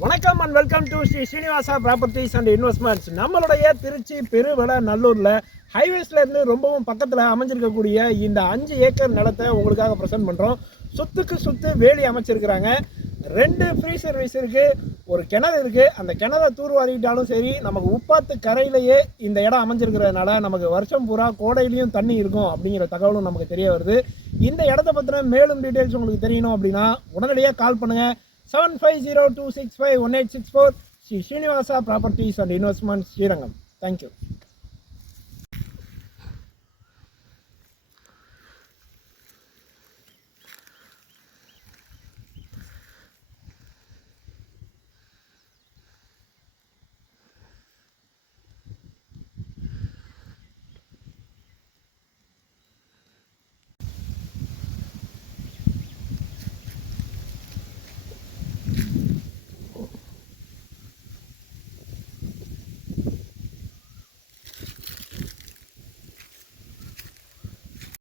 வணக்கம் and welcome to Shri Srinivasa properties and investments. நம்மளுடைய திருச்சி பெருவள நல்லூரில் ஹைவேஸ்லேருந்து ரொம்பவும் பக்கத்தில் அமைஞ்சிருக்கக்கூடிய இந்த 5 ஏக்கர் நிலத்தை உங்களுக்காக ப்ரெசென்ட் பண்ணுறோம். சுற்றுக்கு சுற்று வேலி அமைச்சிருக்கிறாங்க. 2 ஃப்ரீ சர்வீஸ் இருக்குது, ஒரு கிணறு இருக்குது. அந்த கிணறை தூர்வாரிட்டாலும் சரி, நமக்கு உப்பாத்து கரையிலேயே இந்த இடம் அமைஞ்சிருக்கிறதுனால நமக்கு வருஷம் பூரா கோடையிலையும் தண்ணி இருக்கும் அப்படிங்கிற தகவலும் நமக்கு தெரிய வருது. இந்த இடத்த பற்றின மேலும் டீட்டெயில்ஸ் உங்களுக்கு தெரியணும் அப்படின்னா உடனடியாக கால் பண்ணுங்கள். 7502651864 Sri Srinivasa Properties and Investments, Srirangam. Thank you.